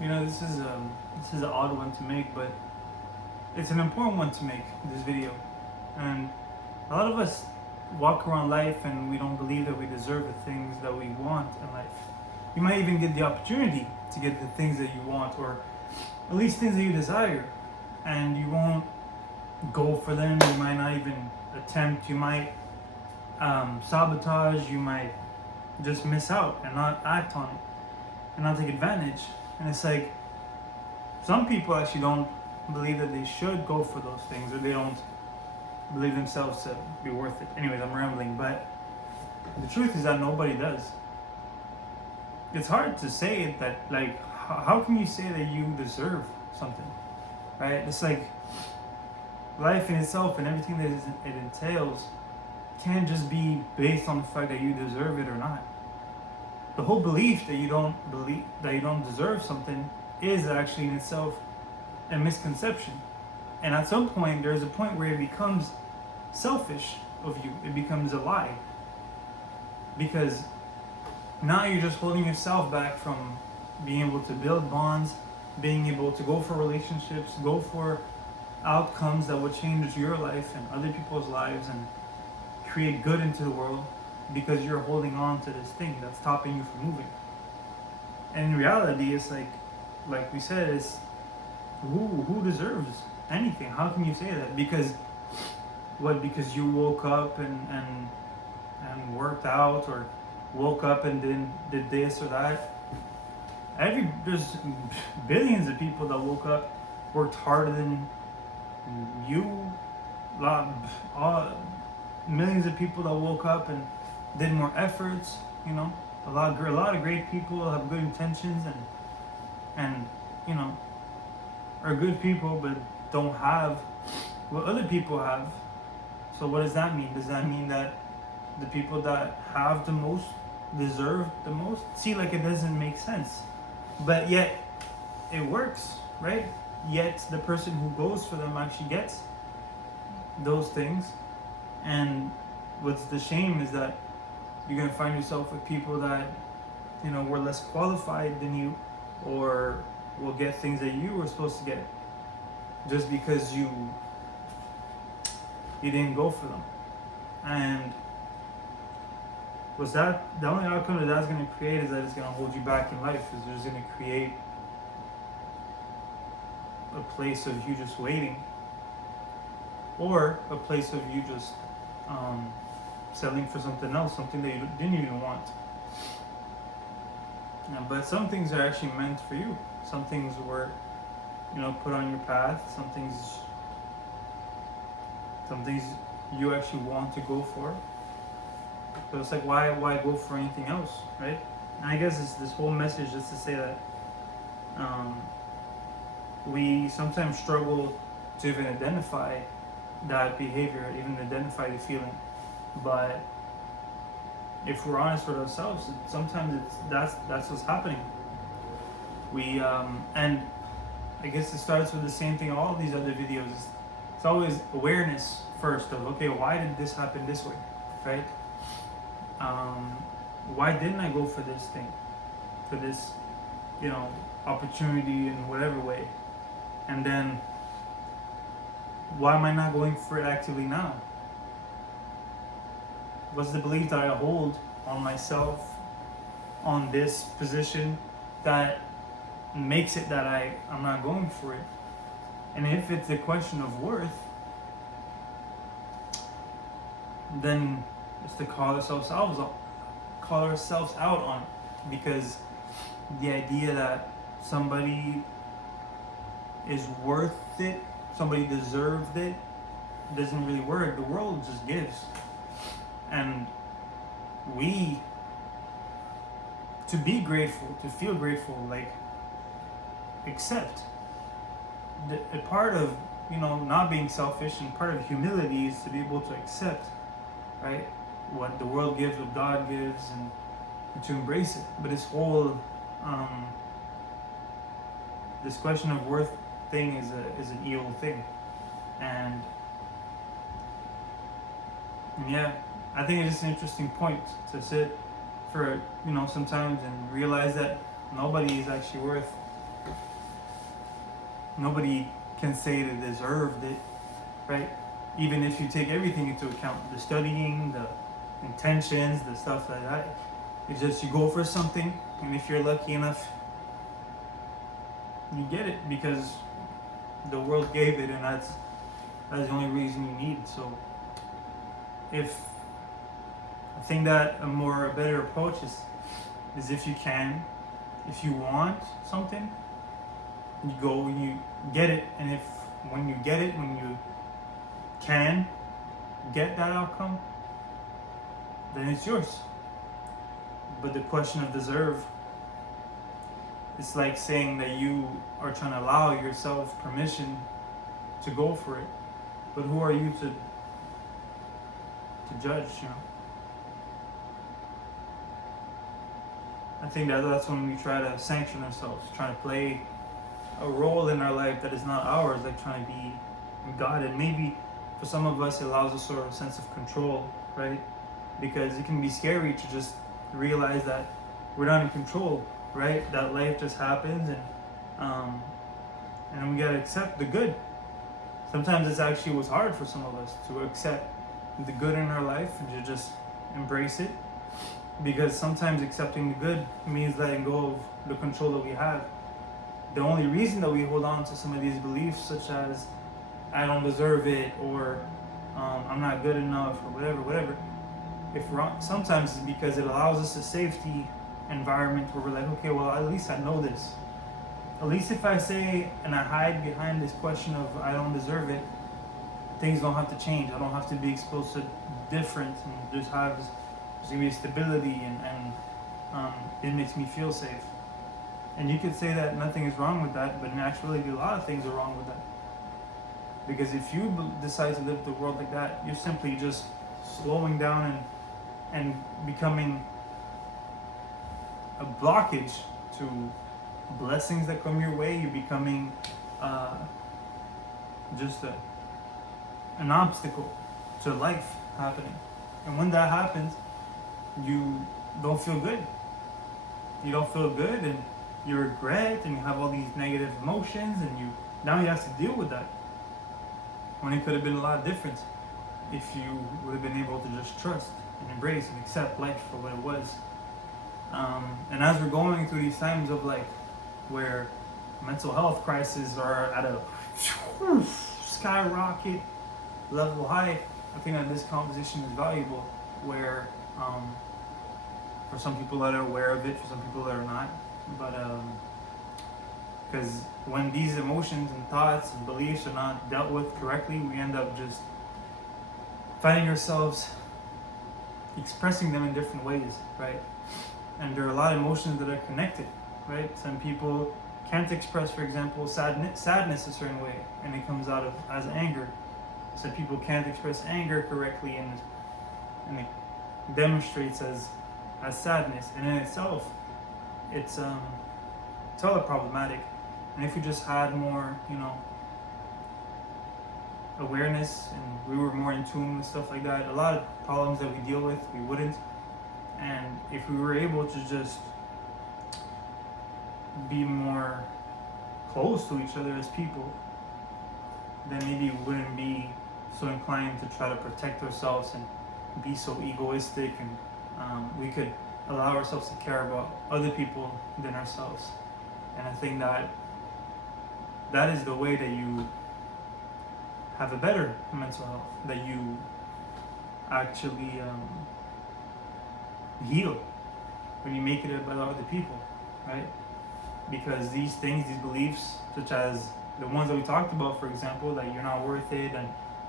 this is an odd one to make, but it's an important one to make, this video. And a lot of us walk around life and we don't believe that we deserve the things that we want in life. You might even get the opportunity to get the things that you want, or at least things that you desire, and you won't go for them. You might not even attempt. You might sabotage. You might just miss out and not act on it and not take advantage. And it's like, some people actually don't believe that they should go for those things, or they don't believe themselves to be worth it. Anyways, I'm rambling, but the truth is that nobody does. It's hard to say it, that like, how can you say that you deserve something, right? It's like, life in itself and everything that it entails can't just be based on the fact that you deserve it or not. The whole belief that you don't deserve something is actually in itself a misconception. And at some point, there's a point where it becomes selfish of you. It becomes a lie. Because now you're just holding yourself back from being able to build bonds, being able to go for relationships, go for outcomes that will change your life and other people's lives and create good into the world, because you're holding on to this thing that's stopping you from moving. And in reality, it's like we said, it's who deserves anything? How can you say that? Because you woke up and worked out, or woke up and did this or that? There's billions of people that woke up, worked harder than you. Millions of people that woke up and did more efforts. A lot of great people have good intentions and are good people, but don't have what other people have. So what does that mean? Does that mean that the people that have the most deserve the most? See, like, it doesn't make sense. But yet it works, right? Yet the person who goes for them actually gets those things. And what's the shame is that you're going to find yourself with people that were less qualified than you, or will get things that you were supposed to get, just because you didn't go for them. And the only outcome that's going to create is that it's going to hold you back in life. Is just going to create a place of you just waiting, or a place of you just settling for something else, something that you didn't even want. But some things are actually meant for you. Some things were put on your path. Some things you actually want to go for. So it's like, why go for anything else, right? And I guess it's this whole message just to say that we sometimes struggle to even identify that behavior, even identify the feeling. But if we're honest with ourselves, sometimes that's what's happening. We and I guess it starts with the same thing. All these other videos, it's always awareness first of, okay, why did this happen this way, right? Why didn't I go for this thing, for this, opportunity in whatever way? And then, why am I not going for it actively now? What's the belief that I hold on myself, on this position, that makes it that I'm not going for it? And if it's a question of worth, then it's to call ourselves out on it. Because the idea that somebody is worth it, somebody deserves it, doesn't really work. The world just gives. And to be grateful, to feel grateful, like, accept. A part of, not being selfish, and part of humility is to be able to accept, right, what the world gives, what God gives, and to embrace it. But this whole, this question of worth thing is an evil thing. And yeah, I think it's just an interesting point to sit for, sometimes, and realize that nobody is actually worth Nobody can say they deserved it, right? Even if you take everything into account, the studying, the intentions, the stuff like that. It's just you go for something, and if you're lucky enough, you get it because the world gave it, and that's the only reason you need. So, if I think that a better approach is if you can, if you want something, you go and you get it, and if when you get it, when you can get that outcome, then it's yours. But the question of deserve, it's like saying that you are trying to allow yourself permission to go for it. But who are you to judge, you know? I think that's when we try to sanction ourselves, trying to play a role in our life that is not ours, like trying to be God. And maybe for some of us, it allows a sort of sense of control, right? Because it can be scary to just realize that we're not in control, right? That life just happens, and we gotta accept the good. Sometimes it's actually what's hard for some of us to accept the good in our life and to just embrace it, because sometimes accepting the good means letting go of the control that we have. The only reason that we hold on to some of these beliefs, such as I don't deserve it, or I'm not good enough, or whatever, if sometimes it's because it allows us a safety environment where we're like, okay, well, at least I know this. At least if I say and I hide behind this question of I don't deserve it, things don't have to change. I don't have to be exposed to difference, and there's gonna be a stability, and it makes me feel safe. And you could say that nothing is wrong with that, but in actuality, a lot of things are wrong with that. Because if you decide to live the world like that, you're simply just slowing down and becoming a blockage to blessings that come your way. You're becoming just an obstacle to life happening. And when that happens, you don't feel good. You don't feel good, and you regret, and you have all these negative emotions, and now you have to deal with that. When it could have been a lot different if you would have been able to just trust and embrace and accept life for what it was. And as we're going through these times of like where mental health crises are at a skyrocket level high, I think that this conversation is valuable, where for some people that are aware of it, for some people that are not, but because when these emotions and thoughts and beliefs are not dealt with correctly, we end up just finding ourselves expressing them in different ways, right? And there are a lot of emotions that are connected, right? Some people can't express, for example, sadness a certain way, and it comes out as anger. Some people can't express anger correctly, and it demonstrates as sadness. And in itself, it's all problematic. And if we just had more, awareness, and we were more in tune with stuff like that, a lot of problems that we deal with, we wouldn't. And if we were able to just be more close to each other as people, then maybe we wouldn't be so inclined to try to protect ourselves and be so egoistic, and we could allow ourselves to care about other people than ourselves. And I think that is the way that you have a better mental health, that you actually heal when you make it about other people, right? Because these things, these beliefs, such as the ones that we talked about, for example, that you're not worth it, and